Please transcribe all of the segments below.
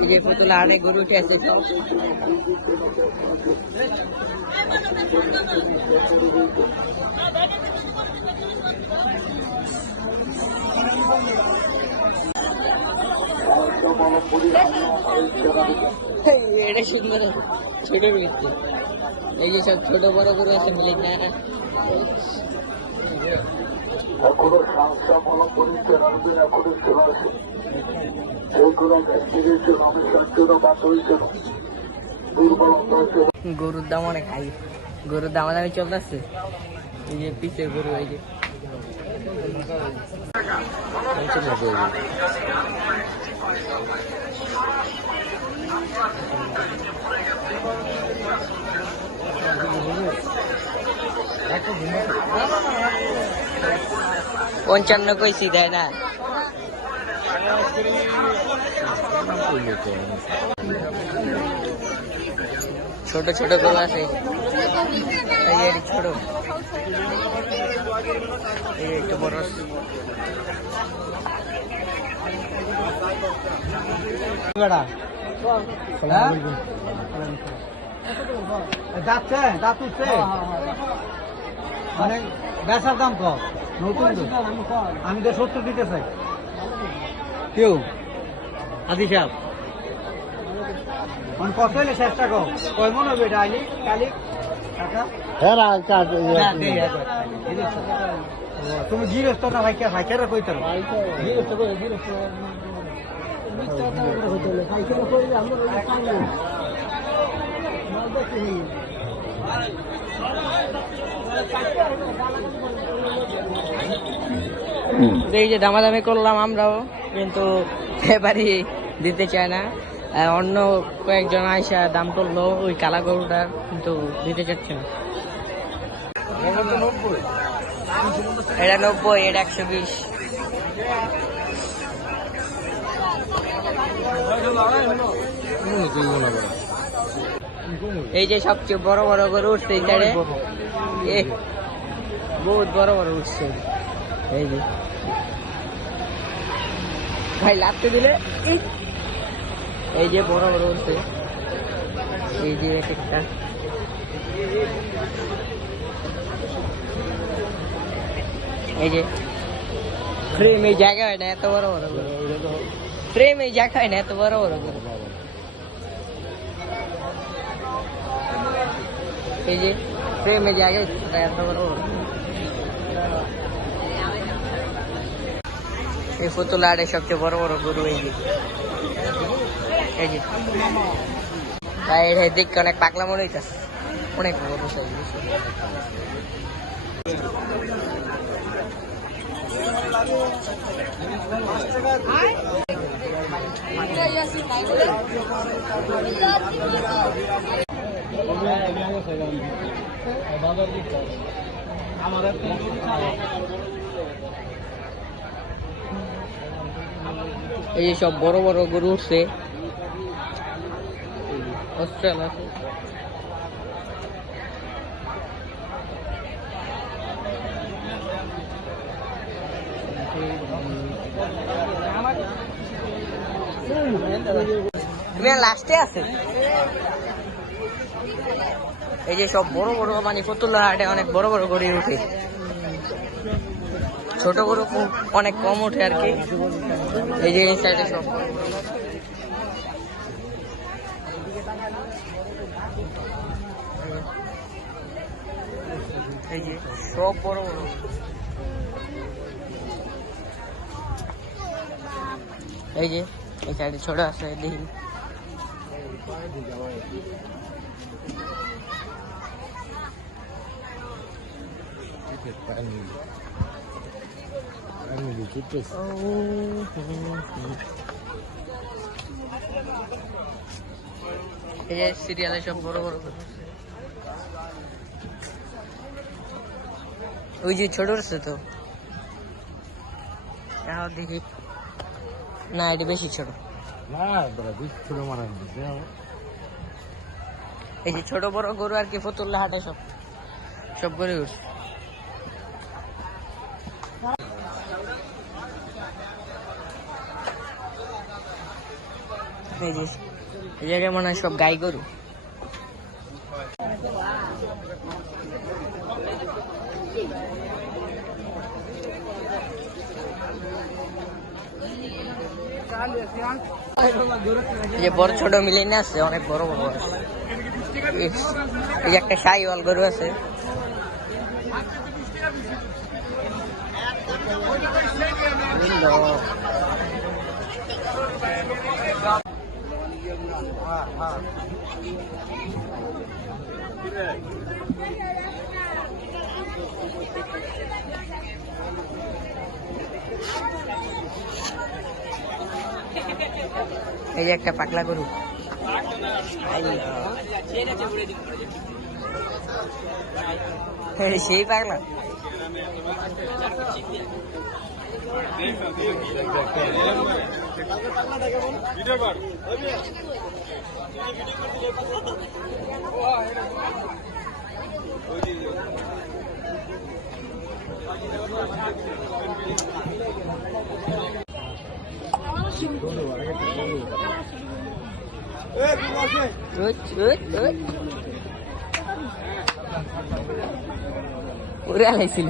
এই যে পুতুল হাটে গরু উঠে আছে। এটা সুন্দর ছোট রয়েছে। এই যে সব ছোট বড় গরু আছে মিলে না গরুর দাম অনেক হাই, গরুর দামাদামি চলতেছে। এই যে পিছের গরু, এই যে পঞ্চান্ন কইছি দেয় না। ছোট ছোট গরু আছে, এই যে ছোট, এই একটু বড় যাচ্ছে দাঁত উঠছে মানে বেচার দাম কম নতুন। আমি তো 70 দিতে চাই। কেউ হাজি সাহেব মানে কত হলে চেষ্টা কর, কয় মনে হবে এটা আইলি কালি টাকা। তুমি গৃহস্থ না ভাই ভাইকেরা কইতে এই যে দামাদামি করলাম আমরাও, কিন্তু এবারই দিতে চায় না। অন্য কয়েকজন আইসা দাম করলো ওই কালা গরুটার, কিন্তু দিতে চাচ্ছে না। এটা 90, এটা 120। এই যে সবচেয়ে বড় বড় গরু উঠছে এই সাইডে, বহুত বড় বড় উঠছে। এই যে ভাই লাগতে দিলে, এই যে বড় বড় উঠছে, এই যে এক একটা। এই যে ফ্রেম এই জায়গা হয় না এত বড় বড় গরু, ফ্রেম এই জায়গা হয় না এত বড় বড় গরু। এই যে ফ্রেম এই জায়গায় এত বড় বড়। এই পুতুল হাটে সবচেয়ে বড় বড় গরু এই যে, এই যে ভাই এটা দেখতে অনেক পাগলা মনে হইতাছে, অনেক বড় সাইজ। এই যে সব বড় বড় গরু উঠছে, অস্ট্রেলিয়া আছে। লাস্টে আছে এই যে সব বড় বড়, মানে ফতুল্লা হাটে অনেক বড় বড় গরু উঠে, ছোট গরু অনেক কম উঠে আর কি। এই যে এই সাইডে সব এই যে সব বড় বড়। এই যে এই সাইডে ছোট আছে, দেখি এই যে সিরিয়ালে সব বড় বড় করে। ওই যে ছোট আছে তো, দেখি না এটা বেশি ছোট। এই যে ছোট বড় গরু আর কি ফতুল্লা হাটে সব সব গরু উঠছে। এই যে এই জায়গায় মনে হয় সব গাই গরু। এই যে বড় ছোট মিলে না আছে, অনেক বড় বড় আছে। এই যে একটা শাহিওয়াল গরু আছে। এই যে একটা পাগলা গরু, সেই পাগলা। উড়ে আলাইছিল।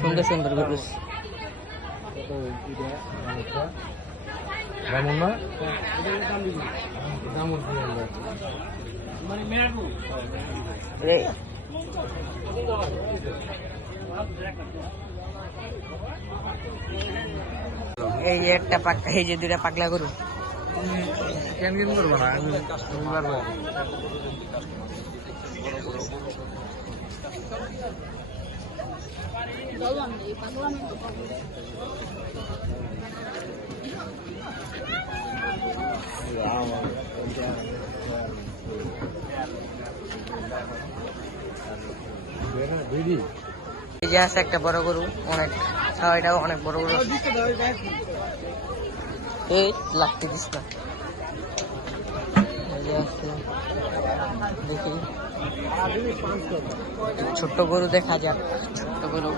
সুন্দর সুন্দর গরু। এই যে একটা এই যে দুটা পাগলা গরু। এই যে আছে একটা বড় গরু, অনেক এটাও অনেক বড় গরু। এই লাগতে দিস না। দেখি ছোট্ট গরু দেখা যাক, ছোট্ট গরু।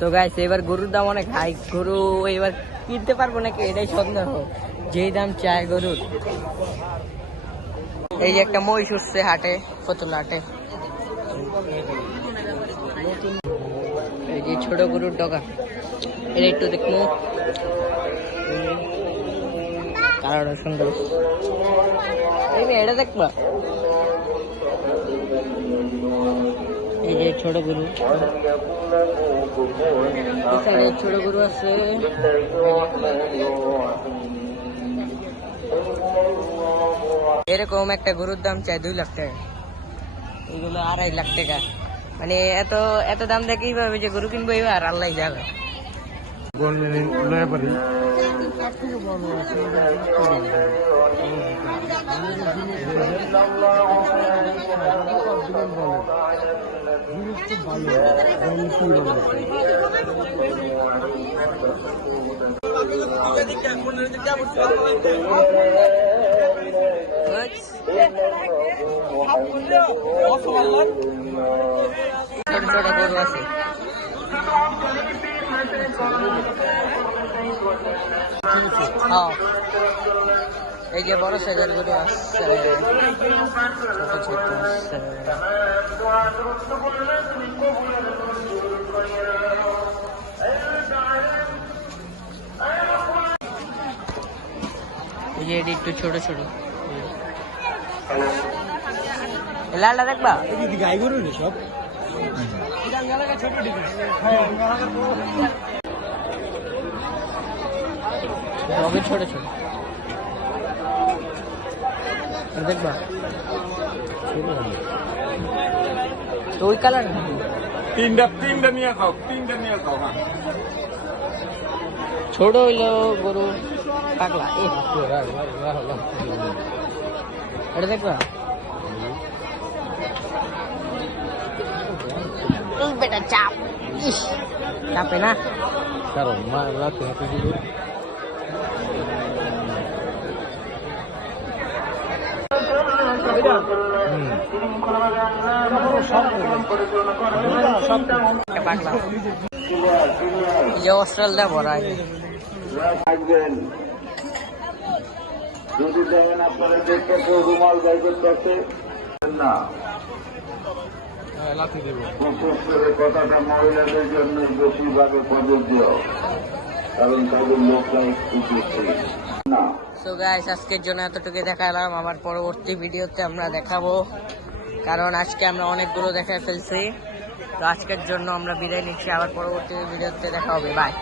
তো গাইস এবার গরুর দাম অনেক হাই। গরু এবার কিনতে পারবো নাকি এটাই সন্দেহ, যেই দাম চায় গরুর। এই যে একটা মহিষ উঠছে হাটে, ফতুল্লা হাটে। এই যে ছোট গরুর ডগা, এটা একটু দেখবো, কালারটা সুন্দর। এই এটা দেখবা, এই যে ছোট গরু, ছোট গরু আছে। এরকম একটা গরুর দাম চাই 2 লাখ টাকা, এগুলো 2.5 লাখ টাকা। মানে এত এত দাম দিয়ে কিভাবে যে গরু কিনবো এবার আল্লাহ যাবে। ছোট ছোট গরু আছে। এই যে বড় সাইজের গরু আসছে, ছোট ছোট আসছে। এই যে একটু ছোট ছোট লালটা দেখবা, গাই গরু সব ছোট ছোট দেখবা। তো ওই কালার তিনটা নিয়ে খাও, তিনটা নিয়ে খাও। ছোট হইলো গরু পাগলা, এটা দেখবা। বেটা চাপ, চাপে না কারণ মা রাতে হাতে দিল। পাগলা যে অস্ট্রেলিয়া ভরা থাকবেন যদি দেখেন আপনাদের দেখতে কেউ রুমাল বাই করতে না বিশেষ করে কথাটা মহিলাদের জন্য বেশিরভাগে প্রযোজ্য কারণ তাদের লোকরা একটু বেশি না। সো গাইস আজকের জন্য এতটুকু দেখালাম, আবার পরবর্তী ভিডিওতে আমরা দেখাবো, কারণ আজকে আমরা অনেকগুলো দেখায় ফেলছি। তো আজকের জন্য আমরা বিদায় নিচ্ছি, আবার পরবর্তী ভিডিওতে দেখা হবে, বাই।